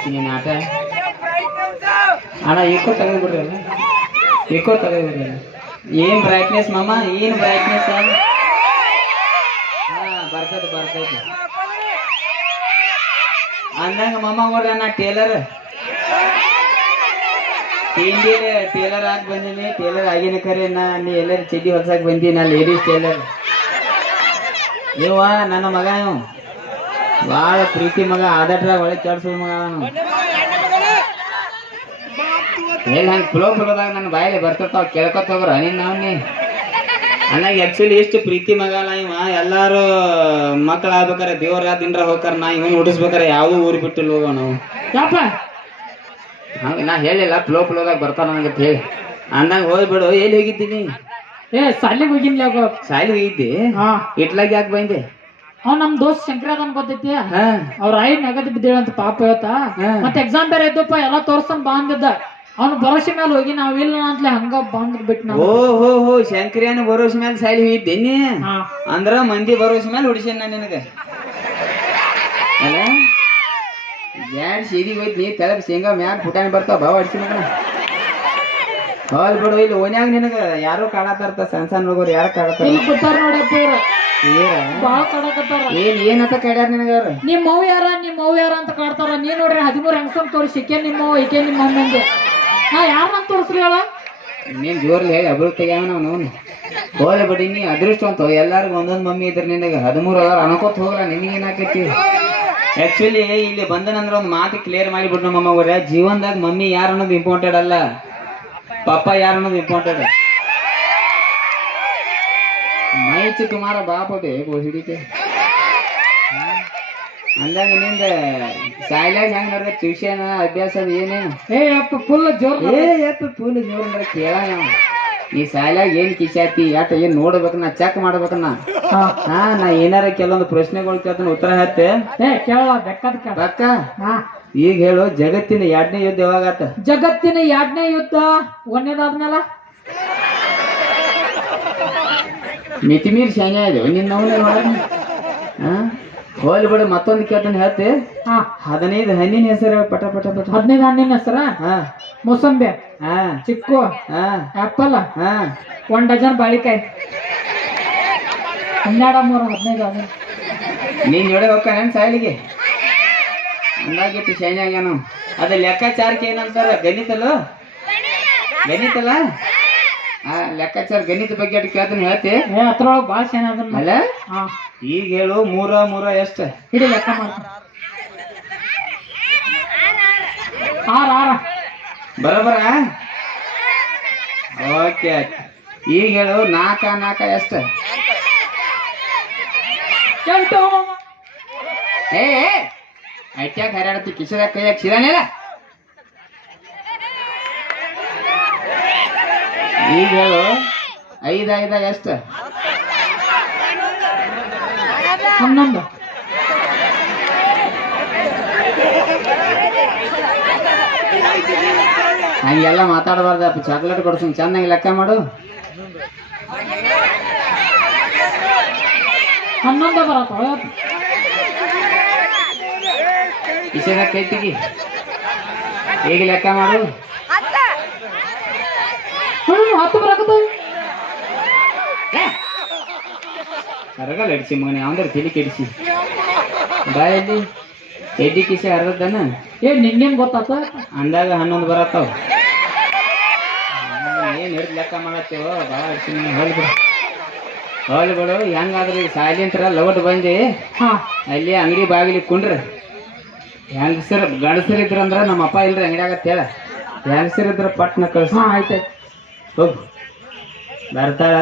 ಹಚ್ಚಿ ನೀನು ಆಟ ಅಣ್ಣ ಈಕೋ ತೆಗೆದ್ಬಿಡ್ರಿ ಅಲ್ಲ ಈಕೋ ತೆಗೆದ್ಬಿಡ್ರಿ ಅಲ್ಲ ಏನ್ ಬ್ರೈಟ್ನೆಸ್ ಮಾಮ ಏನ್ ಬ್ರೈಟ್ನೆಸ್ ಹಾ ಬರ್ತೈತಿ ಅಂದಂಗ ಮಾಮ ನೋಡ್ರಿ ನಾ ಟೇಲರ್ ಟೇಲರ್ ಆಗಿ ಬಂದೀನಿ ಟೇಲರ್ ಆಗಿನ ಖರೆ ನೀ ಎಲ್ಲರೂ ಚಡ್ಡಿ ಹೊಲ್ಸಕ್ ಬಂದೀನಿ ನಾ ಲೇಡೀಸ್ ಟೇಲರ್ ಇವ ನನ್ನ ಮಗ ಇವ್ ಭಾಳ ಪ್ರೀತಿ ಮಗ ಆದಟ್ರಾಗ ಒಳ್ಳೆ ಕೆಡ್ಸೋದು ಮಗ ಅವನು ಎಲ್ಲಿ ಹಂಗೆ ಪುಲೋದಾಗ ನನ್ನ ಬಾಯಲ್ಲಿ ಬರ್ತಿರ್ತಾವ ಕೇಳ್ಕೊತ ಹೋಗ್ರ ನೀನು ಅವನಿ ಅನ್ನಾಗ ಆ್ಯಕ್ಚುಲಿ ಎಷ್ಟು ಪ್ರೀತಿ ಮಗ ಅಲ್ಲ ಇವ ಎಲ್ಲಾರು ಮಕ್ಕಳು ಆಗ್ಬೇಕಾರೆ ದೇವ್ರ ದಿನರ ಹೋಗ್ತಾರ ನಾ ಇವನ್ ಹುಟ್ಟಿಸ್ಬೇಕಾರೆ ಯಾವ್ದು ಊರು ಬಿಟ್ಟಿಲ್ಲ ಹೋಗೋ ನಾವು ಯಾಪ ಹಂಗೆ ನಾ ಹೇಳಿಲ್ಲ ಪುಲೋದಾಗ ಬರ್ತಾನ ನಂಗಂತ ಹೇಳಿ ಅಂದಂಗ ಹೋಗ್ಬಿಡು ಎಲ್ಲಿ ಹೋಗಿದ್ದೀನಿ ಸಾಲಿಗೆ ಹೋಗಿನ್ಲಿ ಸಾಲಿ ಹೋಗಿದ್ದೆ ಇಟ್ಲಾಗ ಯಾಕೆ ಬಂದೆ ಅವ್ ನಮ್ ದೋಸ್ತ್ ಶಂಕರಾದನ್ ಗೊತ್ತೈತಿ ಅವ್ರ ಐ ನಗದ್ ಬಿದ್ದೇಳಂತ ಪಾಪ ಇವತ್ತ ಮತ್ತೆ ಎಕ್ಸಾಮ್ ಬೇರೆ ಇದ್ದಪ್ಪ ಎಲ್ಲಾ ತೋರ್ಸ್ತಾನ ಬಾ ಅಂದಿದ್ದ ಅವ್ನು ಭರೋಸೆ ಮೇಲೆ ಹೋಗಿ ನಾವಿಲ್ಲ ಅಂತಲೇ ಹಂಗ ಬಂದ್ ಬಿಟ್ಟು ಓಹೋ ಶಂಕರಿಯನ ಭರೋಸೆ ಮೇಲೆ ಸಾಲಿ ಹೋಗಿದ್ದೇನೆ ಅಂದ್ರ ಮಂದಿ ಭರೋಸೆ ಮೇಲೆ ಹುಡಿಸೇನ ನಾ ನಿನಗ ಅಲ್ಲ ಬ್ಯಾಡ್ ಸೀದಿಗೆ ಹೋಯ್ತು ನೀ ತೆಳಗ್ ಶೇಂಗಾ ಮ್ಯಾಗ ಪುಟಾಣಿ ಬರ್ತಾವ ಬಾವ ಅಡಿಸಿ ಮಗನ ಹೌದ್ ಬಿಡು ಇಲ್ಲಿ ಓನ್ಯಾಗ ನಿನಗ ಯಾರು ಕಾಡತಾರ ಸಣ್ಣ ಹುಡುಗರು ಯಾರು ಕಾಡತಾರ ನೋಡಪ್ಪ ಬಾಳ ಕಾಡಕತ್ತಾರ ಏನಂತ ಕಾಡ್ಯಾರ ನಿನಗ ನಿಮ್ ಮವ್ ಯಾರ ಅಂತ ಕಾಡ್ತಾರ ನೀ ನೋಡ್ರಿ 13 ಹೆಂಗಸನ್ ತೋರಿಸಿ ಇಕೆ ನಿಮ್ಮ ಇಕೆ ನಿಮ್ಮ ಅಮ್ಮಂಗೆ ನಾ ಯಾರನ್ನ ತೋರಿಸ್ರಿ ಹೇಳ ನೀನ್ ಜೋರ್ಲಿ ಹೇಳಿ ಅಭಿವೃದ್ಧಿ ತೆಗ್ಯಾವ ನಾವು ಹೋಗ್ಲಿ ಬಿಡಿ ನೀ ಅದೃಷ್ಟ ಅಂತ ಎಲ್ಲಾರ್ಗು ಒಂದೊಂದ್ ಮಮ್ಮಿ ಇದ್ರ ನಿನಗ 13 ಅನ್ಕೋತ ಹೋಗ್ರ ನಿನಗೇನಾಕೈತಿ ಆಕ್ಚುಲಿ ಇಲ್ಲಿ ಬಂದನಂದ್ರ ಒಂದು ಮಾತು ಕ್ಲಿಯರ್ ಮಾಡಿಬಿಟ್ಟು ನಮ್ಮ ಮಮ್ಮವ್ರ ಜೀವನದಾಗ ಮಮ್ಮಿ ಯಾರು ಅನ್ನೋದು ಇಂಪಾರ್ಟೆಂಟ್ ಅಲ್ಲ ಪಾಪ ಯಾರು ಅನ್ನೋದು ಇಂಪಾರ್ಟೆಂಟ್ ಮೈಚ್ ತುಮಾರ ಬಾಪ್ ಅದೇ ಬೋಸಿಡಿಕೆ ಅಂದಾಗ ನಿಂದ ಸಾಯ್ಲಾಗ ಹೆಂಗ್ ನಡೆದ ಟ್ಯೂಷನ್ ಅಭ್ಯಾಸ ಅದು ಏನೇನು ಫುಲ್ ಜೋರ್ ಫುಲ್ ಜೋರ್ ಅಂದ್ರೆ ಕೇಳ ನೀ ಸಾಯ್ಲಾಗ ಏನ್ ಕಿಸಾತಿ ಯಾಟ ಏನ್ ನೋಡ್ಬೇಕು ನಾ ಚೆಕ್ ಮಾಡ್ಬೇಕ ನಾ ಏನಾರ ಕೆಲವೊಂದು ಪ್ರಶ್ನೆಗಳು ಕೇಳ್ತಾನೆ ಉತ್ತರ ಹೇಳ್ತೆ ಬಕ್ಕ ಈಗ ಹೇಳು ಜಗತ್ತಿನ 2ನೇ ಯುದ್ಧ ಯಾವಾಗತ್ತ ಜಗತ್ತಿನ 2ನೇ ಯುದ್ಧ 1ನೇದಾದ್ಮೇಲ ಮಿತಿಮೀರ್ ಶಾನೆ ಇದೆ ನಿನ್ನ ಹೋಲಿ ಬಿಡು ಮತ್ತೊಂದು ಕೇಳ್ತಾನೆ ಹೇಳ್ತೆ 15 ಹಣ್ಣಿನ ಹೆಸರು ಪಟ ಪಟ ಪಟ 15 ಹಣ್ಣಿನ ಹೆಸರ ಮೋಸಂಬಿ ಚಿಕ್ಕು ಆಪಲ್ 1 ಡಜನ್ ಬಾಳಿಕಾಯಿ 12 3 15 ನೀನ್ ಜೋಡೆ ಹೋಗ್ತಾನೇನ್ ಸಾಯಲಿಗೆ ಅಂದಾಗಿಟ್ಟು ಶೈನಿ ಆಗ್ಯಾನು ಅದ ಲೆಕ್ಕಾಚಾರಕ್ಕೆ ಏನಂತಾರ ಗಣಿತಲ್ಲ ಲೆಕ್ಕಾಚಾರ ಗಣಿತ ಬಗ್ಗೆ ಅಟ್ ಕೇಳ್ತಾನೆ ಹೇಳ್ತಿ ಅದ್ರೊಳಗೆ ಭಾಳ ಶೈನಿ ಅಲ್ಲ ಈಗ ಹೇಳು 3 ಎಷ್ಟ ಇಡೀ ಲೆಕ್ಕ ಮಾಡ್ತಾನ 6 ಬರಬರ ಓಕೆ ಈಗ ಹೇಳು 4 ಎಷ್ಟ 8 ಐಟ್ಯಾಗ ಹರಿಯಾಡತಿ ಕಿಶದಾಗ ಕೈಯಾಗ ಶಿರಾನಿಲ್ಲ ಈಗ ಹೇಳು 5 ಎಷ್ಟ 11 ಹಂಗೆಲ್ಲ ಮಾತಾಡಬಾರ್ದಪ್ಪ ಚಾಕ್ಲೇಟ್ ಕೊಡ್ತೀನಿ ಚೆನ್ನಾಗಿ ಲೆಕ್ಕ ಮಾಡು 11 ಬರತ್ತ ಕಿಶದಾಗ ಕೈ ತೆಗಿ ಹೇಗೆ ಲೆಕ್ಕ ಮಾಡು 10 ಬರಕತ್ತ ಕರಗಲ್ಲ ಅಡಿಸಿ ಮಗನ ಯಾವ್ದಾರ ತಲೆ ಕೆಡಿಸಿ ಬಾಯಲ್ಲಿ ಎಡ್ಡಿ ಕಿಸೆ ಹರಿದನ ನಿಂಗೇನ್ ಗೊತ್ತಾತ ಅಂದಾಗ 11 ಬರತ್ತಾವ ಏನ್ ಹಿಡಿದು ಲೆಕ್ಕ ಮಾಡತ್ತೇವ ಭಾಳ ಅಡಿಸಿ ಹೋಲಿ ಬಿಡು ಹೆಂಗಾದ್ರೆ ಈಗ ಸಾಯ್ಲಿಂತ್ರ ಲವಟ್ ಬಂದಿ ಅಲ್ಲಿ ಅಂಗಡಿ ಬಾಗಿಲಿ ಕುಂಡ್ರ ಹೆಂಗಸರ್ ಗಂಡಸರಿದ್ರಂದ್ರ ನಮ್ಮ ಅಪ್ಪ ಇಲ್ರಿ ಅಂಗಡಿಯಾಗತ್ತ ಹೇಳ ಹೆಂಗಸರಿದ್ರ ಪಟ್ನ ಕಳ್ಸ ಆಯ್ತಾಯ್ತು ಹೋಗ್ ಬರ್ತಾಳ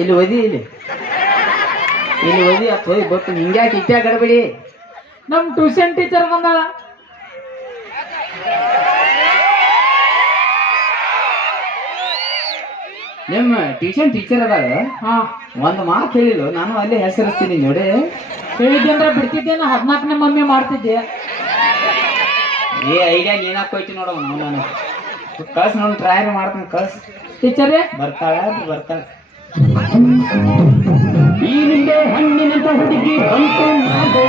ಇಲ್ಲಿ ಓದಿ ಇಲ್ಲಿ ಓದಿ ಅತ್ ಹೋಗಿ ಬತ್ತು ಹಿಂಗ್ಯಾಕೆ ಇಟ್ಟ್ಯಾ ಗಡಬೇಡಿ ನಮ್ ಟ್ಯೂಷನ್ ಟೀಚರ್ ಬಂದಾಳ ನಿಮ್ಮ ಟ್ಯೂಷನ್ ಟೀಚರ್ ಅದಾಗ ಒಂದು ಮಾತು ಹೇಳಿಲ್ಲ ನಾನು ಅಲ್ಲೇ ಹೆಸರಿಸ್ತೀನಿ ನೋಡಿ ಹೇಳಿದ್ದೆ ಬಿಡ್ತಿದ್ದೇನ 14ನೇ ಮಮ್ಮಿ ಮಾಡ್ತಿದ್ದೆ ಏ ಐಡಿಯಾ ನೀನಾಕೋಯ್ತು ನೋಡವ ನಾನು ಕಳ್ಸ್ ನೋಡಿ ಟ್ರೈ ಮಾಡ್ತೀನಿ ಕಳ್ಸ್ ಟೀಚರೇ ಬರ್ತಾಳೆ ಬರ್ತಾಳೆ ಈ ನಿಂದೆ ಹಣ್ಣಿನಂತ ಹುಡುಗಿ ಬಂತು ಮಾಡು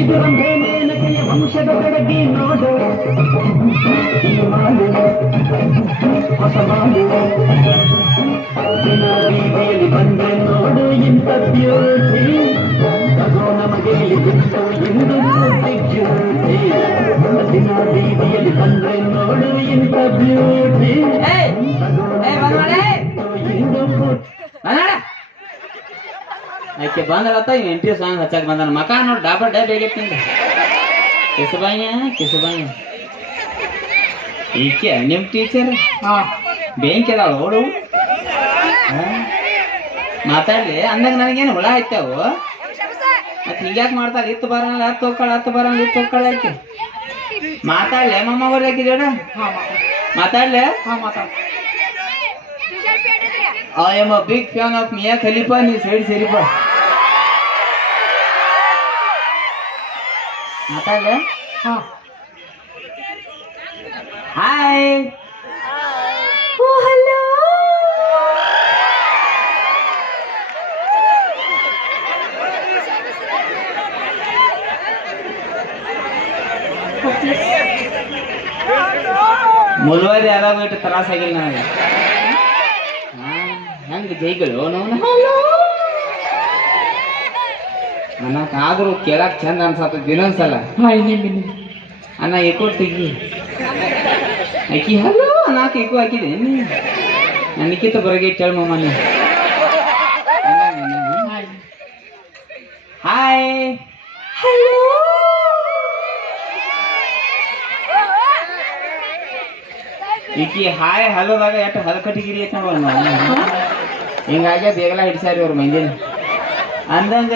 ಇದು ರಂಭೆ ಮೇನಕೆಯ ವಂಶದ ಬೆಳಗಿ ನೋಡು ಈ ಮಾಡು ಹೊಸ ಮಾಡು ದಿನ ಬೀದಿಯಲ್ಲಿ ಬಂದ್ರೆ ನೋಡು ಇಂಥ ಬ್ಯೂಟಿ ತಗೋ ನಮಗೆ ಬಿಟ್ಟು ಇಂದು ಬ್ಯೂಟಿ ದಿನ ಬೀದಿಯಲ್ಲಿ ಬಂದ್ರೆ ನೋಡು ಇಂಥ ಬ್ಯೂಟಿ ಆಕೆ ಬಂದಳತ್ತ ಇವ್ ಎಂಟ್ರಿ ಸಾಂಗ್ ಹಚ್ಚಕ್ ಬಂದಾನ ಮಕ ನೋಡಿ ಡಾಬರ್ ಡೇ ಬೇಗೈತಿ ಕಿಸಬಾಯಿ ಈಕೆ ನಿಮ್ ಟೀಚರ್ ಬೇಂಕ್ ಅದಾವ ಅವಳು ಮಾತಾಡ್ಲಿ ಅಂದಾಗ ನನಗೇನು ಹುಳ ಆಯ್ತಾವು ಮತ್ ಹಿಂಗ್ಯಾಕ್ ಮಾಡ್ತಾಳ ಇತ್ತು ಬರೋಣ ಹತ್ತು ಬರೋಣ ಇತ್ತು ಹೋಗ್ಕಳ ಆಯ್ತು ಮಾತಾಡ್ಲೆ ಮಮ್ಮ ಬರ್ಲಾಕಿ ಜೋಡ ಮಾತಾಡ್ಲೆ I am a big fan of Mia Khalifa and his head Serifa. ಮಾತಾಡ್ಲೆ ಹಾಯ್ ಓ ಹಲೋ ಮುಲ್ವಾದಿ ಯಾವಾಗ ಬಿಟ್ಟು ತ್ರಾಸಾಗಿಲ್ಲ ನನಗೆ ಹೆಂಗ ಜೈಗಳು ಅನ್ನಕಾದ್ರೂ ಕೇಳಕ್ ಚಂದ ಅನ್ಸತ್ತ ದಿನೊಂದ್ಸಲ ಅನ್ನ ಏಕೋ ತೆಗಿ ಅಕ್ಕಿ ಹಲೋ ನಾಲ್ಕು ಏಕೋ ಹಾಕಿದೆ ನನಗಿಂತ ಬರಗೆ ಇಟ್ಟಳ ಮಮ್ಮ ಹಾಯ್ ಹಲೋ ಈಕಿ ಹಾಯ್ ಹಲೋದಾಗ ಎಷ್ಟು ಹಲಕಟ್ಟಿಗಿರಿ ಐತೆ ನೋಡ ಹಿಂಗಾಗಿ ಬೇಗಲ ಹಿಡ್ಸ್ಯಾರಿ ಅವ್ರ ಮಂದಿನ ಅಂದಂಗ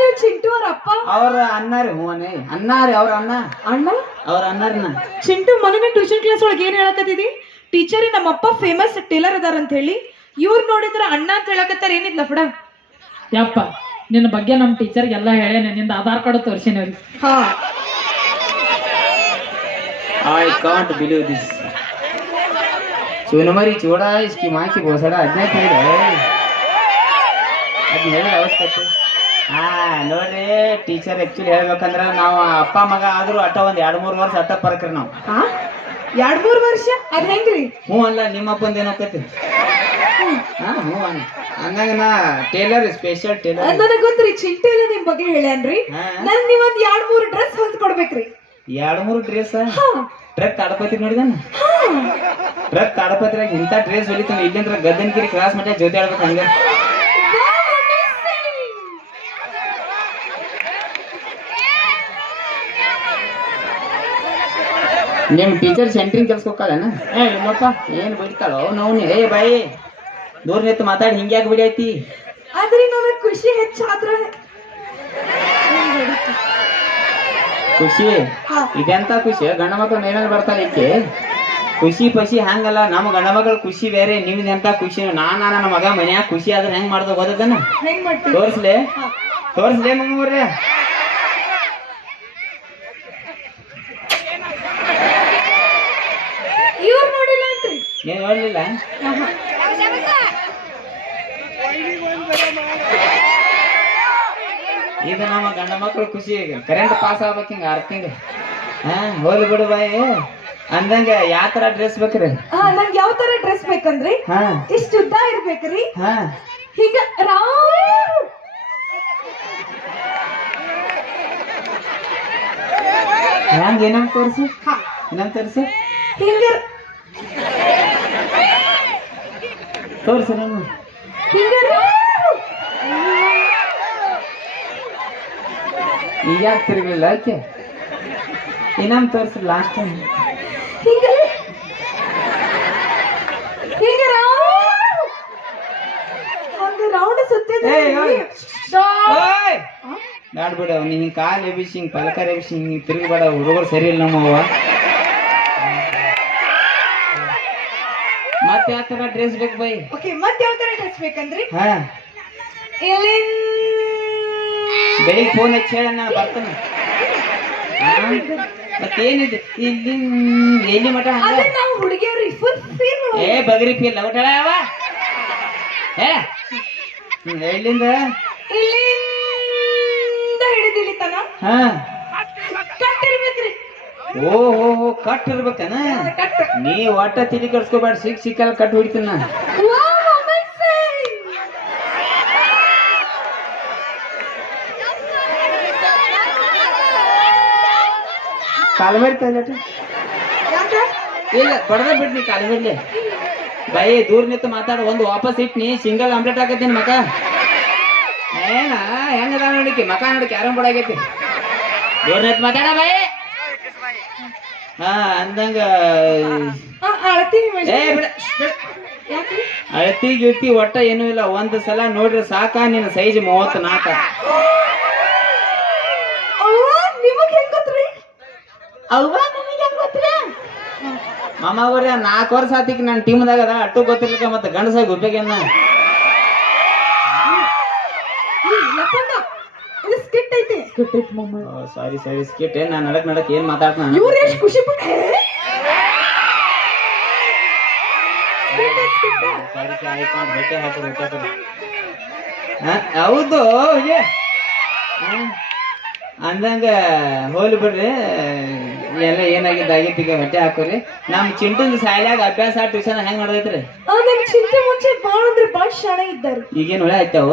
ನೀವು ಚಿಂಟು ಅವ್ರ ಅಪ್ಪ ಅವ್ರ ಅನ್ನಾರಿ ಹೂವನೇ ಅನ್ನಾರಿ ಅವ್ರ ಅಣ್ಣ ಅವ್ರ ಅನ್ನಾರಿನ ಚಿಂಟು ಮೊನ್ನೆ ಟ್ಯೂಷನ್ ಕ್ಲಾಸ್ ಒಳಗೆ ಏನ್ ಹೇಳಕತ್ತಿದಿ ಟೀಚರ್ ನಮ್ಮಪ್ಪ ಫೇಮಸ್ ಟೇಲರ್ ಅದಾರ ಅಂತ ಹೇಳಿ ಇವ್ರು ನೋಡಿದ್ರ ಅಣ್ಣ ಅಂತ ಹೇಳಕತ್ತಾರ ಏನಿದ್ ಲಫಡ ಯಪ್ಪ ನಿನ್ನ ಬಗ್ಗೆ ನಮ್ಮ ಟೀಚರ್ಗೆ ಎಲ್ಲ ಹೇಳೇನೆ ನಿಂದ ಆಧಾರ್ ಕಾರ್ಡ್ ತೋರಿಸಿನ ಅವ್ರಿಗೆ ಹಾ ಐ ಕಾಂಟ್ ಬಿಲೀವ್ ದಿಸ್ ಚೂನಮರಿ ಚೂಡ ಇಸ್ಕಿ ಮಾಕಿ ಬೋಸಡ ಅದನ್ನೇ ಕೇಳಿದ ಅದನ್ನ ಹೇಳಿದ ಅವಶ್ಯಕತೆ ನೋಡ್ರಿ ಟೀಚರ್ ಆಕ್ಚುಲಿ ಹೇಳ್ಬೇಕಂದ್ರ ನಾವು ಅಪ್ಪ ಮಗ ಆದ್ರೂ ಅಟ್ಟ ಒಂದ್ 2-3 ವರ್ಷ ಅಟ್ಟ ಪರಕ್ರಿ ನಾವು 2-3 ವರ್ಷ ಅದ್ ಹೆಂಗ್ರಿ ಹ್ಞೂ ಅಲ್ಲ ನಿಮ್ಮಪ್ಪಂದ ಏನೋಕತಿ ಹ್ಞೂ ಅನ್ನ ಅಂದಂಗ ನಾ ಟೇಲರ್ ಸ್ಪೆಷಲ್ ಟೇಲರ್ ನನಗ್ ಗೊತ್ತ್ರಿ ಚಿಂಟು ಎಲ್ಲ ನಿಮ್ ಬಗ್ಗೆ ಹೇಳ್ಯಾನ್ರಿ ನನ್ ನೀವೊಂದ್ 2-3 ಡ್ರೆಸ್ ಹೊಲ್ದ್ ಕೊಡ್ಬೇಕ್ರಿ 2-3 ಡ್ರೆಸ್ ಟ್ರಕ್ ತಾಡಪತಿ ನೋಡಿದಾನ ಟ್ರಕ್ ತಾಡಪತ್ರಾಗ ಇಂಥ ಡ್ರೆಸ್ ಹೊಲಿತಾನ ಇಲ್ಲಿಂದ್ರ ಗದ್ದನ್ಕಿರಿ ಕ್ರಾಸ್ ಮಟ್ಟ ಜೊತೆ ಆಡ್ಬೇಕು ಹಂಗ ನಿಮ್ ಟೀಚರ್ ಸೆಂಟ್ರಿಂಗ್ ಕೆಲ್ಸ ಹೋಗ್ಕಳನ ಇಲ್ಲಪ್ಪ ಏನ್ ಬಿಡ್ತಾಳೋ ನಾವು ಏ ಬಾಯಿ ದೂರ ನಿಂತು ಮಾತಾಡಿ ಹಿಂಗ್ಯಾಕೆ ಬಿಡೈತಿ ಆದ್ರೆ ನನಗ್ ಖುಷಿ ಹೆಚ್ಚಾದ್ರ ಖುಷಿ ಇದೆಂತ ಖುಷಿ ಗಂಡ ಮಕ್ಕಳು ಮೇಮೇಲೆ ಬರ್ತಾಳೆ ಈಕೆ ಖುಷಿ ಪಶಿ ಹಂಗಲ್ಲ ನಮ್ಮ ಗಂಡ ಮಕ್ಕಳ ಖುಷಿ ಬೇರೆ ನಿಮ್ದು ಎಂತ ಖುಷಿ ನನ್ನ ಮಗ ಮನ್ಯಾಗ ಖುಷಿ ಆದ್ರೆ ಹೆಂಗ್ ಮಾಡ್ದ ಗೊತ್ತದನ ಹೆಂಗ್ ಮಾಡ್ತೀವಿ ತೋರ್ಸ್ಲೇ ಮಮ್ಮವ್ರೆ ಇವ್ರು ನೋಡಿಲ್ಲ ಅಂತ್ರಿ ಏನ್ ನೋಡ್ಲಿಲ್ಲ ಇದು ನಮ್ಮ ಗಂಡ ಮಕ್ಕಳು ಖುಷಿ ಕರೆಂಟ್ ಪಾಸ್ ಆಗ್ಬೇಕು ಹಿಂಗ ಅರ್ತಿಂಗ ಹೋಗ್ಲಿ ಬಿಡು ಬಾಯಿ ಅಂದಂಗ ಯಾವ ತರ ಡ್ರೆಸ್ ಬೇಕ್ರಿ ನಂಗೆ ಯಾವ ತರ ಡ್ರೆಸ್ ಬೇಕಂದ್ರಿ ಇಷ್ಟ ಉದ್ದ ಇರ್ಬೇಕ್ರಿ ಈಗ ಹೆಂಗ ಏನಂತ ತೋರ್ಸಿ ಏನಂತ ತೋರ್ಸಿ ಹಿಂಗ ತೋರ್ಸಿ ನಾನು ಹಿಂಗ ಈಗ ಯಾಕೆ ತಿರುಗಲಿಲ್ಲ ಆಕೆ ಇನ್ನೊಂದು ತೋರಿಸಿ ಲಾಸ್ಟ್ ಟೈಮ್ ಹಿಂಗ ಹಿಂಗ ರೌಂಡ್ ಸುತ್ತಿದ್ರೆ ಬ್ಯಾಡ ಬಿಡ ನೀ ಹಿಂಗ್ ಕಾಲ್ ಎಬಿಸಿ ಹಿಂಗ್ ಪಲಕಾರ ಎಬಿಸಿ ಹಿಂಗ್ ತಿರುಗಬೇಡ ಹುಡುಗರು ಸರಿ ಇಲ್ಲ ನಮ್ಮವ್ವ ಮತ್ತೆ ಯಾವ ತರ ಡ್ರೆಸ್ ಬೇಕು ಬೈ ಓಕೆ ಮತ್ತೆ ಯಾವ ತರ ಡ್ರೆಸ್ ಬೇಕಂದ್ರಿ ಬೆಳಿಗ್ಗೆ ಫೋನ್ ಹಚ್ಚಿ ಹೇಳ ನಾನು ಬರ್ತೇನೆ ಮತ್ತೇನಿದೆ ಇಲ್ಲಿ ಎಲ್ಲಿ ಮಠ ಹಂಗ? ಅದೇ ನಾವು ಹುಡುಗಿಯವ್ರಿ ಫುಲ್ ಫೀಲ್ ಏ ಬಗರಿ ಫೀಲ್ ಊಟ ಯಾವ ಏ ಎಲ್ಲಿಂದ ಇಲ್ಲಿಂದ ಹಿಡಿದಿಲ್ಲಿ ತನ ಹಾ ಕಟ್ಟಿರ್ಬೇಕ್ರಿ. ಓಹೋ ಕಟ್ ಇರ್ಬೇಕನ ಕಟ್. ನೀ ಒಟ್ಟ ತಿಳಿ ಕಡ್ಸ್ಕೊಬೇಡ ಸಿಕ್ಕಲ್ಲ ಕಟ್ ಹೊಡಿತೀನಿ ನಾ. Wow, amazing. ಕಾಲಬೇಡ ತೈಲಟ ಯಾಕೆ? ಇಲ್ಲ ಬಡದ ಬಿಡ್ನಿ ಕಾಲಬೇಡ್ಲಿ ಬೈ ದೂರ ನಿಂತು ಮಾತಾಡ ಒಂದು ವಾಪಸ್ ಇಟ್ನಿ ಸಿಂಗಲ್ ಆಮ್ಲೆಟ್ ಹಾಕತ್ತೀನಿ ಮಕ ಏನ ಹೆಂಗದ ನೋಡಿಕೆ ಮಕ ನೋಡಿಕೆ ಯಾರು ಬಿಡಾಗೈತಿ ದೂರ ನಿಂತು ಮಾತಾಡ ಬೈ ಹಾ ಅಂದಂಗ ಅಳತಿ ಏ ಬಿಡ ಯಾಕ್ರಿ? ಅಳತಿ ಗಿಳ್ತಿ ಒಟ್ಟ ಏನೂ ಇಲ್ಲ ಒಂದ್ ಸಲ ನೋಡ್ರಿ ಸಾಕ ನಿನ್ನ ಸೈಜ್ 34. ನಿಮಗ್ ಹೆಂಗ್ ಗೊತ್ತ್ರಿ? ಮಾಮ ಅವ್ರ 4 ವರ್ಷ ಆತಿಕ್ ನನ್ನ ಟೀಮ್ದಾಗ ಅದ ಅಟ್ಟು ಗೊತ್ತಿರ್ಲಿಕ್ಕ ಮತ್ತೆ ಗಂಡಸಾಗಿ ಉಪಯೋಗೇನ ಇದು ಸ್ಕಿಟ್ ಐತಿ. ಸಾರಿ ಸ್ಕಿಟ್ ನಾನು ನಡಕ್ ಏನ್ ಮಾತಾಡ್ತಾನ ಇವ್ರು ಎಷ್ಟು ಖುಷಿ ಪಟ್ಟ ಹೌದು ಅಂದಂಗ ಹೋಲಿ ಬಿಡ್ರಿ ಎಲ್ಲ ಏನಾಗಿದ್ದು ಆಗೈತಿಗ ಹೊಟ್ಟೆ ಹಾಕೋರಿ ನಮ್ ಚಿಂಟನ್ ಸಾಯ್ಲಾಗ ಅಭ್ಯಾಸ ಟ್ಯೂಷನ್ ಹೆಂಗ್ ನಡೆದೈತ್ರಿ? ನಮ್ ಚಿಂತೆ ಮುಂಚೆ ಬಾಳ ಅಂದ್ರೆ ಬಾಳ ಶಾಣೆ ಇದ್ದಾರೆ. ಈಗೇನ್ ಒಳ್ಳೆ ಆಯ್ತಾವ?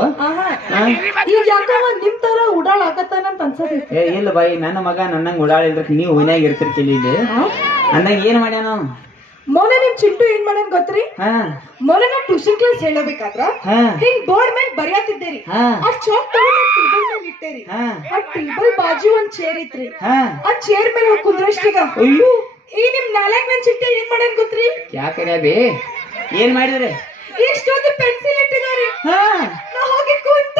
ಈಗ ಯಾಕವ ನಿಮ್ ತರ ಉಡಾಳ ಆಗತ್ತಾನಂತ ಅನ್ಸತೈತಿ. ಏ ಇಲ್ಲ ಬಾಯಿ ನನ್ನ ಮಗ ನನ್ನಂಗ್ ಉಡಾಳಿದ್ರ ನೀವು ಓನ್ಯಾಗ ಇರ್ತಿರ್ ಇಲ್ಲಿ ಅಂದಂಗ ಏನ್ ಮಾಡ್ಯಾನ? ಮೊನ್ನೆ ನಿಮ್ ಚಿಂಟು ಏನ್ ಮಾಡ್ಯಾನ ಗೊತ್ತ್ರಿ? ಮೊನ್ನೆ ನಾ ಟ್ಯೂಷನ್ ಕ್ಲಾಸ್ ಹೇಳಬೇಕಾದ್ರ ಹಿಂಗ್ ಬೋರ್ಡ್ ಮೇಲೆ ಬರೆಯತ್ತಿದ್ದೇರಿ. ಆ ಚಾಕ್ ತಗೊಂಡ್ ಟೇಬಲ್ ಮೇಲೆ ಇಟ್ಟೇರಿ. ಆ ಟೇಬಲ್ ಬಾಜು ಒಂದ್ ಚೇರ್ ಇತ್ರಿ. ಆ ಚೇರ್ ಮೇಲೆ ಹೋಗಿ ಕುಂದ್ರಷ್ಟೀಗ ಈ ನಿಮ್ ನಾಲ್ಕು ನನ್ ಚಿಂಟೆ ಏನ್ ಮಾಡ್ಯಾನ ಗೊತ್ತ್ರಿ? ಯಾಕರ್ಯಾ ಬೇ ಏನ್ ಮಾಡಿದ್ರಿ? ಇಷ್ಟೊಂದು ಪೆನ್ಸಿಲ್ ಇಟ್ಟಿದ್ದಾರೆ. ನಾ ಹೋಗಿ ಕೂತ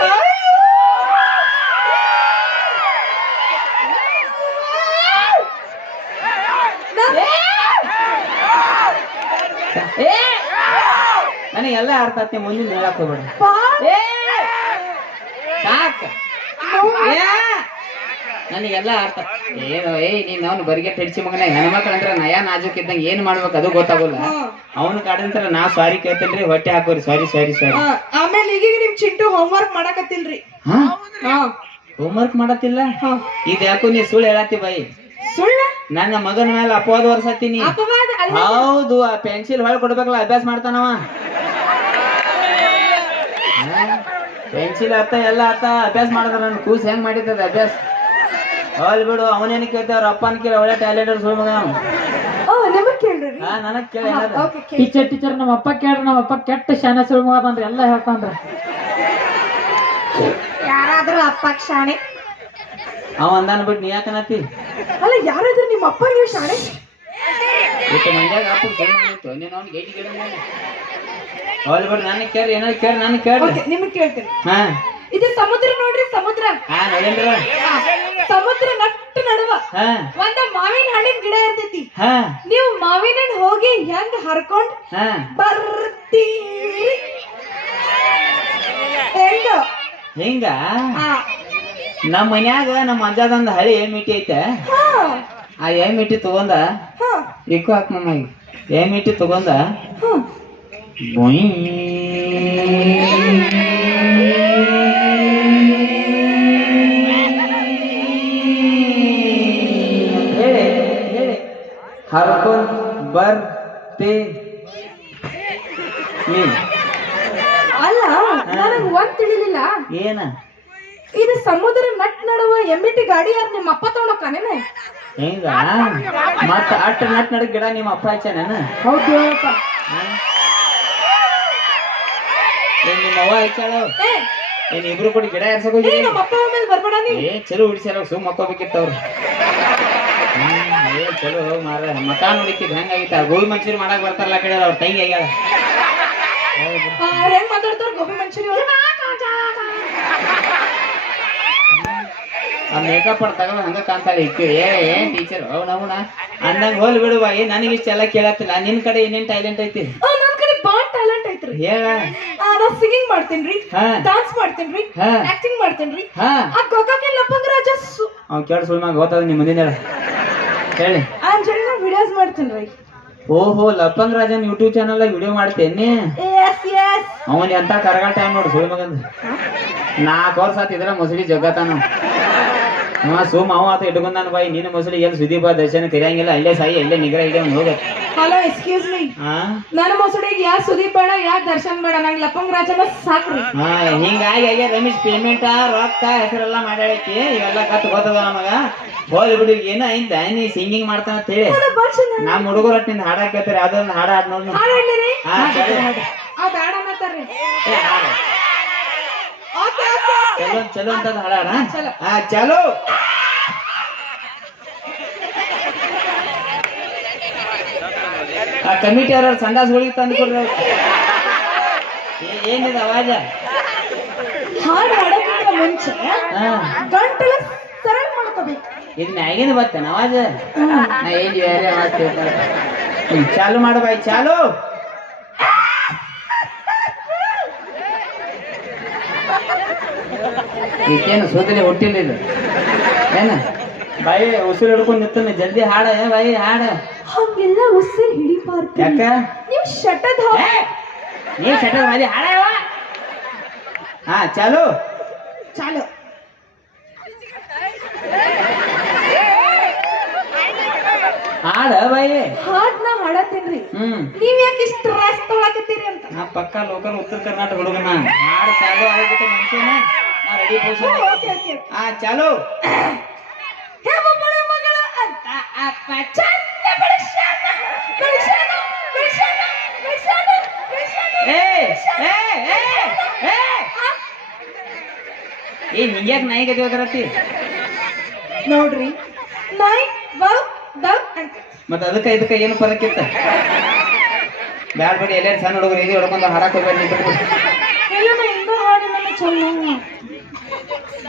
ನನಗೆಲ್ಲ ಅರ್ಥ ಆಯ್ತು ಮುಂದಿನ ಹೇಳಕ್ ಹೋಗ್ಬೇಡ ಸಾಕ ನನಗೆಲ್ಲ ಅರ್ಥ ಏನೋ ನೀನ್ ಅವ್ನು ಬರಿಗೆ ತೆಡ್ಸಿ ಮಗನ ಹೆಣ್ಮಕ್ಳು ಅಂದ್ರೆ ನಯಾ ನಾಜುಕ್ ಇದ್ದಂಗ ಏನ್ ಮಾಡ್ಬೇಕು ಅದು ಗೊತ್ತಾಗೋಲ್ಲ. ಅವನು ಕಾಡಂತರ ನಾ ಸಾರಿ ಕೇಳ್ತೇನ್ರಿ ಹೊಟ್ಟೆ ಹಾಕೋರಿ ಸಾರಿ. ಆಮೇಲೆ ಈಗ ನಿಮ್ ಚಿಂಟು ಹೋಮ್ವರ್ಕ್ ಮಾಡಕತ್ತಿಲ್ರಿ. ಹೋಮ್ವರ್ಕ್ ಮಾಡತ್ತಿಲ್ಲ? ಇದ್ ಯಾಕೋ ನೀ ಸುಳ್ಳು ಹೇಳತ್ತಿ ಬಾಯಿ. ಸುಳ್ಳ? ನನ್ನ ಮಗನ ಮೇಲೆ ಅಪವಾದ ವರ್ಷತೀನಿ. ಹೌದು ಆ ಪೆನ್ಸಿಲ್ ಹೊಳ್ ಕೊಡ್ಬೇಕಲ್ಲ ಅಭ್ಯಾಸ ಮಾಡ್ತಾನವ. ಪೆನ್ಸಿಲ್ ಅರ್ಥ ಎಲ್ಲ ಅರ್ಥ ಅಭ್ಯಾಸ ಮಾಡಿದ್ರ ನನ್ ಕೂಸ್ ಹೆಂಗ್ ಮಾಡಿರ್ತದ ಅಭ್ಯಾಸ? ಅವಲ್ ಬಿಡು ಅವನೇನು ಕೇಳ್ತಾರ ಅಪ್ಪನ ಕೇಳ ಒಳ್ಳೆ ಟ್ಯಾಲೆಂಟ್ ಸುಳ್ಳು ಮಗ. ನನಗ್ ಕೇಳ ಟೀಚರ್ ನಮ್ಮ ಅಪ್ಪ ಕೇಳ್ರಿ ನಮ್ಮ ಅಪ್ಪ ಕೆಟ್ಟ ಶಾನೆ ಸುಳ್ಳು ಮಗ ಎಲ್ಲ ಹೇಳ್ತಾನ್ರಿ. ಯಾರಾದ್ರೂ ಅಪ್ಪ ಶಾಣೆ ಅವ ಅಂದಾನ ಬಿಟ್ಟು ನೀ ಯಾಕನತಿ? ಅಲ್ಲ ಯಾರಾದ್ರೂ ನಿಮ್ಮ ಅಪ್ಪ ನೀವು ಶಾಣೆ ಮಂಡ್ಯಾಗ ಅಪ್ಪ ನೀನು ಅವ್ನು ಗೈಟಿ ಕೇಳ ಅವಲ್ ಬಿಡು ನನಗ್ ಕೇಳ್ರಿ ಏನಾದ್ರು ಕೇಳಿ ನನಗ್ ಕೇಳ್ರಿ. ನಿಮಗ್ ಕೇಳ್ತೀನಿ. ಇದು ಸಮುದ್ರ ನೋಡ್ರಿ ಸಮುದ್ರ. ಸಮುದ್ರ ನಟ್ಟು ನಡುವ ಒಂದ ಮಾವಿನ ಹಣ್ಣಿನ ಗಿಡ ಇರ್ತೈತಿ. ನೀವು ಮಾವಿನ ಹಣ್ಣು ಹೋಗಿ ಹೆಂಗ್ ಹರ್ಕೊಂಡ್ ಬರ್ತೀರಿ? ಹಿಂಗ ನಮ್ಮ ಮನ್ಯಾಗ ನಮ್ಮ ಅಜ್ಜಾದಂದ ಹಳಿ ಏಮಿಟಿ ಐತೆ. ಆ ಏಮಿಟಿ ತಗೊಂಡ ಇಕ್ಕು ಹಾಕ್ ಮಮ್ಮ ಏಮಿಟಿ ತಗೊಂಡ ಹರ್ಕೊಂಡ್ ಬರ್ತೆ ಅಲ್ಲ ನನಗ್ ಒಂದ್ ತಿಳಿಲಿಲ್ಲ. ಏನ ಇದು ಸಮುದ್ರ ನಟ್ ನಡುವ ಎಮ್ಮಿಟಿ ಗಾಡಿ ಯಾರು ನಿಮ್ಮ ಅಪ್ಪ ತಗೊಂಡೋಕಾನೇನ? ಹಿಂಗ ಮತ್ತ ಅಟ್ಟ ನಟ್ ನಡ ಗಿಡ ನಿಮ್ಮ ಅಪ್ಪ ಹಚ್ಚಾನ? ಹೌದು ನಿಮ್ಮ ಅವ್ವ ಹಚ್ಚಾಳ? ಏನ್ ಇಬ್ರು ಕೂಡ ಗಿಡ ಎರ್ಸಕ್ ಹೋಗಿ ನಮ್ಮ ಅಪ್ಪ ಮೇಲೆ ಬರ್ಬೇಡ ನೀ. ಚಲೋ ಹುಡ್ಸ್ಯಾರ ಸುಮ್ ಮಕ್ಕೋಬೇಕಿತ್ತವ್ರು. ಚಲೋ ಮಾರ ಮಕ ನೋಡಿಕ್ಕಿದ್ ಹೆಂಗಾಗಿತ್ತ? ಗೋಬಿ ಮಂಚೂರಿ ಮಾಡಕ್ ಬರ್ತಾರಲ್ಲ ಕಡೆ ಅವ್ರ ತಂಗಿ ಆಗ್ಯಾಳ. ಹೆಂಗ್ ಮಾತಾಡ್ತಾರ ಗೋಬಿ ಮಂಚೂರಿ? ಆ ಮೇಕಪ್ ತಗೊಂಡ್ ಹಂಗ ಕಾಣ್ತಾಳೆ ಇಕ್ಕಿ. ಏನ್ ಟೀಚರ್ ನಮ್ಮನ ಅಂದಂಗ ಹೋಲ್ ಬಿಡುವ. ನನಗೆ ಇಷ್ಟೆಲ್ಲ ಕೇಳತ್ತಿಲ್ಲ. ನಿನ್ ಕಡೆ ಏನೇನ್ ಟ್ಯಾಲೆಂಟ್ ಐತಿ? ನನ್ ಕಡೆ ಬಾಳ ಟ್ಯಾಲೆಂಟ್ ಐತಿ. ಹೇಳ್ಬಿಟ್ರಿ ಹೇಳ ನಾ ಸಿಂಗಿಂಗ್ ಮಾಡ್ತೇನ್ರಿ ಹಾ. ಡಾನ್ಸ್ ಮಾಡ್ತೇನ್ರಿ ಹಾ. ಆಕ್ಟಿಂಗ್ ಮಾಡ್ತೇನ್ರಿ ಹಾ ಆ ಗೋಕಾಕಿ ಲಪ್ಪಂಗ ರಾಜ ಅವ್ ಕೇಳ ಸುಳ್ಮಾಗ ಗೊತ್ತದ ನಿಮ್ಮ ಮುಂದಿನ ಹೇಳಿ ಆಂಜಲಿನ ವಿಡಿಯೋಸ್ ಮಾಡ್ತೇನ್ರಿ ಓಹೋ ಲಪ್ಪಂಗ್ ರಾಜನ್ ಯೂಟ್ಯೂಬ್ ಚಾನಲ್ ವಿಡಿಯೋ ಮಾಡ್ತೇನೆ ಎಸ್ ಎಸ್ ಅವನ್ ಎಂತ ಕರಗಾಲ ಟೈಮ್ ನೋಡು ಸುಳ್ಳು ಮಗಂದು 4 ವರ್ಷ ಆತಿದ್ರ ಮೊಸಳಿ ಜಗ್ಗತಾನ ಸುಮ್ ಅವ ಆತ ಇಟ್ಕೊಂಡಾನ ಬಾಯಿ ನೀನು ಮೊಸಳಿ ಎಲ್ಲಿ ಸುದೀಪ ದರ್ಶನ ಕರಿಯಂಗಿಲ್ಲ ಅಲ್ಲೇ ಸಾಯಿ ಅಲ್ಲೇ ನಿಗ್ರ ಇಲ್ಲೇ ಒಂದು ಹೋಗ ಹಲೋ ಎಕ್ಸ್ಕ್ಯೂಸ್ ಮೀ ನನ್ನ ಮೊಸಡಿಗೆ ಯಾ ಸುದೀಪ್ ಬೇಡ ಯಾ ದರ್ಶನ್ ಬೇಡ ನಂಗೆ ಲಪ್ಪಂಗ ರಾಜನ ಸಾಕ್ರಿ ಹಾ ಹಿಂಗಾಗಿ ಆಗ್ಯ ರಮೇಶ್ ಪೇಮೆಂಟ್ ರೊಕ್ಕ ಹೆಸರೆಲ್ಲ ಮಾಡ್ಯಾಳೈತಿ ಇವೆಲ್ಲ ಕತ್ ಗೊತ್ತದ ನಮಗ ಹೋದ್ ಬಿಡು ಏನ ಐಂದ ನೀ ಸಿಂಗಿಂಗ್ ಮಾಡ್ತಾನ ಅಂತ ಹೇಳಿ ನಮ್ಮ ಹುಡುಗರು ನಿಂದ ಹಾಡ ಕೇಳ್ತಾರೆ ಯಾವ್ದೊಂದು ಹಾಡ ಹಾಡ್ ನೋಡ್ ಹಾ ಚಲೋ ಆ ಬೇಡ ಅನ್ನತ್ತಾರ್ರಿ ಏ, ಹಾಡು. ಓಕೆ ಓಕೆ ಚಲೋ ಚಲೋ ಅಂತ ಹಾಡ ಚಲೋ. ಹಾ ಚಲೋ ಆ ಕಮಿಟಿ ಅವ್ರ ಸಂಡಾಸ್ ಹೋಗಿ ತಂದು ಕೊಡ್ರಿ ಏನಿದೆ ಅವಾಜ ಹಾಡು ಹಾಡೋಕ್ಕಿಂತ ಮುಂಚೆ ಹಾ ಗಂಟಲ ಸರಳ ಮಾಡ್ಕೋಬೇಕು ಇದು ಮ್ಯಾಗಿಂದ ಬರ್ತೇನೆ ಅವಾಜ ನಾ ಏನ್ ಬೇರೆ ಅವಾಜ ಕೇಳ್ತಾರೆ ಚಾಲು ಮಾಡು ಬಾಯಿ ಚಾಲು ಈಗೇನು ಸೋದಲಿ ಹುಟ್ಟಿಲ್ಲ ಇದು ಏನ ಬಾಯಿ ಉಸಿರು ಹಿಡ್ಕೊಂಡು ನಿಂತಾನೆ ಜಲ್ದಿ ಹಾಡ ಬಾಯಿ ಹಾಡ ಹಂಗೆಲ್ಲ ಉಸಿರು ಹಿಡಿಬಾರ್ದು ಯಾಕ ನೀವು ಶಟದ್ ಏ, ನೀ ಚಟ ಮಾಡಿ ಹಾಡ ಹಾ ಚಾಲು ಚಾಲು ಹಾಡ ಬಾಯಿ ಹಾಡ್ನ ಹಾಡತ್ತೀನ್ರಿ ನೀವ್ ಯಾಕೆ ಇಷ್ಟ ತ್ರಾಸ್ ತೊಳಕತ್ತೀರಿ ಅಂತ ನಾ ಪಕ್ಕ ಲೋಕಲ್ ಉತ್ತರ ಕರ್ನಾಟಕ ಹುಡುಗನ ಹಾಡು ಚಾಲು ಆಗಿಬಿಟ್ಟ ಮನುಷ್ಯನ ನಾ ರೆಡಿ ಪೊಸಿಷನ್ ಓಕೆ ಓಕೆ ಹಾ ಚಾಲು ಹೇ ಮಗಳ ಮಗಳ ಅಂತ ಅಪ್ಪ ಚಂದ ಬೆಳಸಾನ ಬೆಳಸಾನ ಬೆಳಸಾನ ಬೆಳಸಾನ ಬೆಳಸಾನ ಏ ಏ ಏ ಏ ಏ ಹಿಂಗ್ಯಾಕ್ ನಾಯಿಗೆ ದೇವದರತಿ ನೋಡ್ರಿ ನಾಯಿ ಬೌ ದೌ ಅಂತ ಮತ್ತ ಅದಕ್ಕೆ ಇದಕ್ಕೆ ಏನು ಪದಕ್ಕಿತ್ತ ಬ್ಯಾಡ ಬಿಡಿ ಎಲ್ಲಾರು ಸಣ್ಣ ಹುಡುಗರು ಇದು ಹೊಡ್ಕೊಂಡು ಹಾಡಕ್ ಹೋಗ್ಬೇಡಿ ನೀವು ಬಿಟ್ಬಿಡಿ ಇಲ್ಲ ನಾ ಇಂದು ಹಾಡಿನ ಚಂದ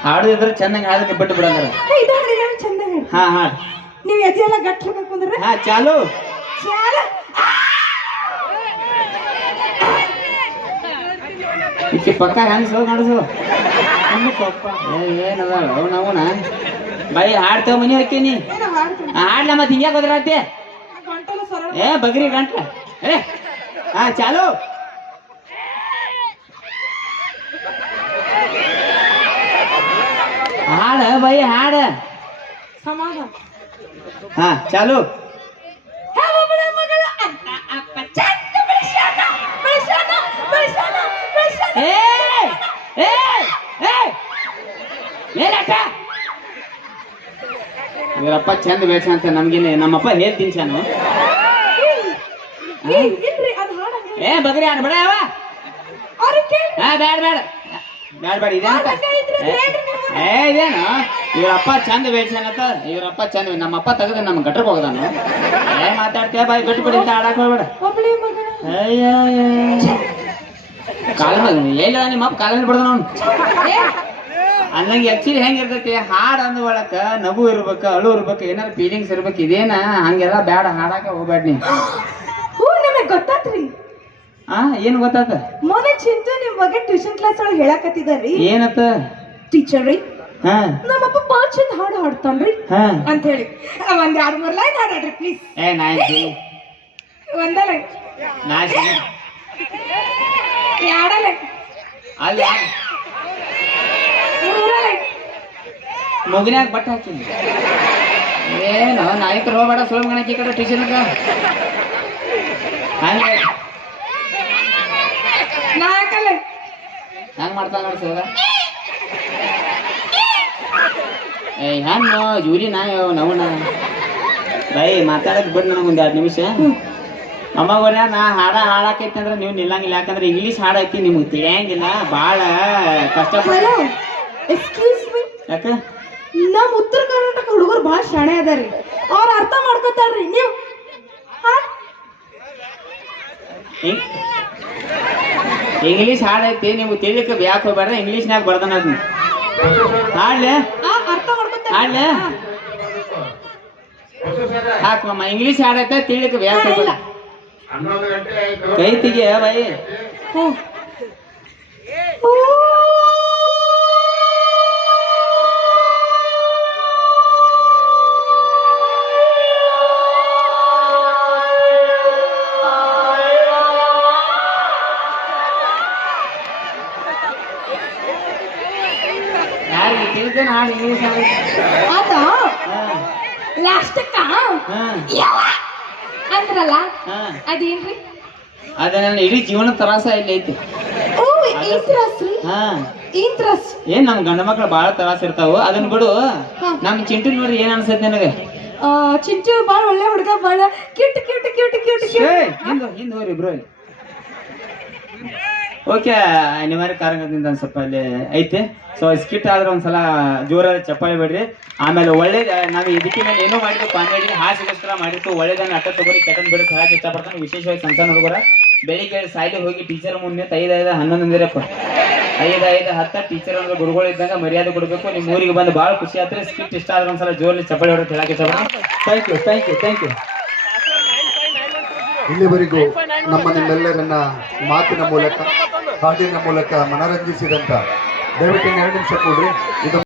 ಹಾಡುದಿದ್ರೆ ಚೆನ್ನಾಗಿ ಹಾಡಕ್ಕೆ ಬಿಟ್ಟು ಬಿಡಂದ್ರ ಇದು ಹಾಡಿನ ಚಂದ ಹೇಳಿ ಹಾ ಹಾ ನೀವು ಎದೆಲ್ಲ ಗಟ್ಟಿ ಬೇಕಂದ್ರೆ ಹಾ ಚಾಲು ಚಾಲ ಇಕ್ಕಿ ಪಕ್ಕ ಹೆಂಗಸು ಗಂಡಸು ಏನದ ಅವನವನ ಬಾಯಿ ಹಾಡ್ತೇವ ಮನಿ ಹೋಗ್ತೀನಿ ಏನೋ ಹಾಡ್ತೀನಿ ಹಾಡ್ಲ ಮತ್ತೆ ಹಿಂಗ್ಯಾಕ ಹೋದ್ರಾತೆ ಗಂಟಲ ಸರಳ ಏ ಬಗ್ರಿ ಗಂಟ್ಲ ಏ ಹಾ ಚಾಲು ಹಾಡ ಬಾಯಿ ಹಾಡ ಸಮಾಧಾನ ಹಾ ಚಾಲು ಹೇ ಮಗಳ ಮಗಳ ಅಂತ ಅಪ್ಪ ಚಂದ ಬೆಳಸಾನ ಬೆಳಸಾನ ಬೆಳಸಾನ ಬೆಳಸಾನ ಏ ಏ ಏ ಏನಕ್ಕ ಇವರಪ್ಪ ಚಂದ ಬೇಡ್ಸಂತ ನಮ್ಗೇನೆ ನಮ್ಮಪ್ಪ ಹೇಳ್ತೀನಿ ಶಾನು ಇಲ್ರಿ ಅದು ಹಾಡಂಗ ಏ ಬಗ್ರಿ ಆಡ್ಬೇಡ ಯಾವ ಅವ್ರಿಗೆ ಕೇಳಿ ಹಾ ಬ್ಯಾಡ ಬ್ಯಾಡ ಬ್ಯಾಡ ಬ್ಯಾಡ ಇದೇನಂತ ಏ ಇದೇನು ಇವ್ರಪ್ಪ ಚಂದ ಬೇಡ್ಸನತ್ತ ಇವ್ರಪ್ಪ ಚಂದ ನಮ್ಮಪ್ಪ ತೆಗೆದ ನಮ್ಮ ಗಟ್ರಕ್ಕೆ ಹೋಗದಾನು ಏ ಮಾತಾಡ್ತೀಯ ಬಾಯಿ ಬಿಟ್ಟು ಬಿಡಿ ಅಂತ ಆಡಕ್ ಹೋಗ್ಬೇಡ ಒಬ್ಬಳಿ ಮಗನ ಅಯ್ಯ ಕಾಲ ಎಲ್ಲಿದ ನಿಮ್ಮಪ್ಪ ಕಾಲ ಬಿಡ್ದ ನಾವು ಅನ್ನಂಗೆ ಆಕ್ಚುಲಿ ಹೆಂಗಿರ್ತೈತಿ ಹಾಡು ಅಂದ ಒಳಕ ನಗು ಇರ್ಬೇಕು ಅಳು ಇರ್ಬೇಕು ಏನಾರ ಫೀಲಿಂಗ್ಸ್ ಇರ್ಬೇಕು ಇದೇನ ಹಂಗೆಲ್ಲ ಬ್ಯಾಡ ಹಾಡಾಕ ಹೋಗ್ಬೇಡ ನೀ ಹ್ಞೂ ನನಗೆ ಗೊತ್ತಾತ್ರಿ ಆ ಏನ್ ಗೊತ್ತಾತ ಮೊನ್ನೆ ಚಿಂಟು ನಿಮ್ ಬಗ್ಗೆ ಟ್ಯೂಷನ್ ಕ್ಲಾಸ್ ಒಳಗೆ ಹೇಳಕತ್ತಿದಾರ್ರಿ ಏನತ್ತ ಟೀಚರ್ ರೀ ಹಾ ನಮ್ಮಪ್ಪ ಬಾಳ ಚಂದ ಹಾಡು ಹಾಡ್ತಾನ್ರಿ ಹಾ ಅಂತ ಹೇಳಿ ಒಂದ್ 2-3 ಲೈನ್ ಹಾಡ್ರಿ ಪ್ಲೀಸ್ ಏ ನಾಯಿ ಒಂದ ಲೈನ್ ನಾಶಿ 2 ಲೈನ್ ಅಲ್ಲಿ 3 ಲೈನ್ ಮುಗಿನ್ಯಾಗ ಬಟ್ಟೆ ಹಾಕಿನಿ ಏನು ನಾಯಕರು ಹೋಗ್ಬೇಡ ಸುಳ್ಳು ಮಗನಕ್ಕೆ ಈ ಕಡೆ ಟ್ಯೂಷನ್ಗ ಹಂಗೆ ನಾಲ್ಕಲ್ಲ ಹೆಂಗ್ ಮಾಡ್ತಾನ ನೋಡಿ ಸೋದ ಏ ಹೆಣ್ಣು ಜೂಲಿ ನವನ ಬೈ ಮಾತಾಡಕ್ ಬಿಡ್ ನನಗೊಂದು 2 ನಿಮಿಷ ಅಮ್ಮಗೋರ ನಾ ಹಾಡಾಕೈತಿ ಅಂದ್ರೆ ನೀವು ನಿಲ್ಲಂಗಿಲ್ಲ ಯಾಕಂದ್ರೆ ಇಂಗ್ಲೀಷ್ ಹಾಡೈತಿ ನಿಮ್ಗೆ ತಿಳಿಯಂಗಿಲ್ಲ ಭಾಳ ಕಷ್ಟಪಡ ಹಲೋ ಎಕ್ಸ್ಕ್ಯೂಸ್ ಮೀ ಯಾಕ ನಮ್ಮ ಉತ್ತರ ಕರ್ನಾಟಕ ಹುಡುಗರು ಭಾಳ ಶಾಣೆ ಅದಾರಿ ಅವ್ರ ಅರ್ಥ ಮಾಡ್ಕೊತಾರ್ರಿ ನೀವು ಇಂಗ್ಲೀಷ್ ಹಾಡೈತಿ ನಿಮ್ಗೆ ತಿಳಿಲಿಕ್ಕೆ ಬ್ಯಾಕ್ ಹೋಗ್ಬೇಡ ಇಂಗ್ಲೀಷ್ನಾಗ ಬರ್ದನ ಅದನ್ನ ಹಾಡ್ಲೆ ಅರ್ಥ ಮಾಡ್ಕೊತಾರ ಹಾಡ್ಲೆ ಹಾಕಮ್ಮ ಇಂಗ್ಲೀಷ್ ಹಾಡೈತೆ ತಿಳಿಲಿಕ್ಕೆ ಬ್ಯಾಕ್ ಹೋಗ್ಬೇಡ ಕೈ ತೆಗಿಯ ಬಾಯಿ ಯಾರಿಗೆ ತಿಳಿದ ಹಾಡು ಇಂಗ್ಲೀಷ್ ಅದ ಲಾಸ್ಟಕ್ಕ ಅಂದ್ರಲ್ಲ ಅದೇನ್ರಿ? ಅದ ನನ್ನ ಇಡೀ ಜೀವನ ತ್ರಾಸ ಇಲ್ಲಿ ಐತಿ. ಓ ಈ ತ್ರಾಸ್ರಿ? ಏನ್ ತ್ರಾಸ್? ಏನ್ ನಮ್ ಗಂಡ ಮಕ್ಳು ಬಾಳ ತ್ರಾಸ ಇರ್ತಾವ. ಅದನ್ನ ಬಿಡು. ನಮ್ ಚಿಂಟು ನೋಡ್ರಿ ಏನ್ ಅನ್ಸತ್ ನನಗೆ? ಚಿಂಟು ಬಾಳ ಒಳ್ಳೆ ಹುಡುಗ, ಬಾಳ cute cute cute cute Hind ಹೋರಿ ಇಬ್ರು. ಓಕೆ, ಅನಿವಾರ್ಯ ಕಾರಣದಿಂದ ಒಂದ್ ಸ್ವಲ್ಪ ಅಲ್ಲಿ ಐತೆ. ಸೊ ಸ್ಕಿಟ್ ಆದ್ರೆ ಒಂದ್ಸಲ ಜೋರಾಗಿ ಚಪ್ಪಾಳಿ ಬಿಡ್ರಿ. ಆಮೇಲೆ ಒಳ್ಳೇದ ನಾವು ಇದಕ್ಕೆ ಮೇಲೆ ಏನೋ ಮಾಡಿದ್ದು ಕಾಮಿಡಿ ಹಾಸ್ಯಗೋಸ್ಕರ ಮಾಡಿತ್ತು. ಒಳ್ಳೇದನ್ನ ಅಟ್ಟ ತಗೋರಿ, ಕೆಟ್ಟನ್ ಬಿಡಕ್ಕೆ ಹೇಳಕ್ ಇಷ್ಟಪಡ್ತಾನೆ. ವಿಶೇಷವಾಗಿ ಸಣ್ಣ ಹುಡುಗರ ಬೆಳಿಗ್ಗೆ ಸಾಯ್ಲಿ ಹೋಗಿ ಟೀಚರ್ ಮುಂದೆ 5-5-11 ಅಂದಿರಪ್ಪ. 5-5-10 ಟೀಚರ್ ಅಂದ್ರೆ ಗುರುಗಳು ಇದ್ದಂಗ ಮರ್ಯಾದೆ ಕೊಡ್ಬೇಕು. ನಿಮ್ ಊರಿಗೆ ಬಂದು ಬಹಳ ಖುಷಿ ಆದ್ರೆ. ಸ್ಕಿಟ್ ಇಷ್ಟ ಆದ್ರೆ ಒಂದ್ಸಲ ಜೋರ್ಲಿ ಚಪ್ಪಾಳಿ ಹೊಡಕ್ಕೆ ಹೇಳಕ್ ಇಷ್ಟಪಡ್ತಾನೆ. Thank you. ಇಲ್ಲಿವರೆಗೂ ನಿಮ್ಮೆಲ್ಲರನ್ನ ಮಾತಿನ ಮೂಲಕ ಹಾಡಿನ ಮೂಲಕ ಮನರಂಜಿಸಿದಂತ ದಯವಿಟ್ಟು 2 ನಿಮಿಷ ಕೊಡ್ರಿ. ಇದು